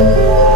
Thank you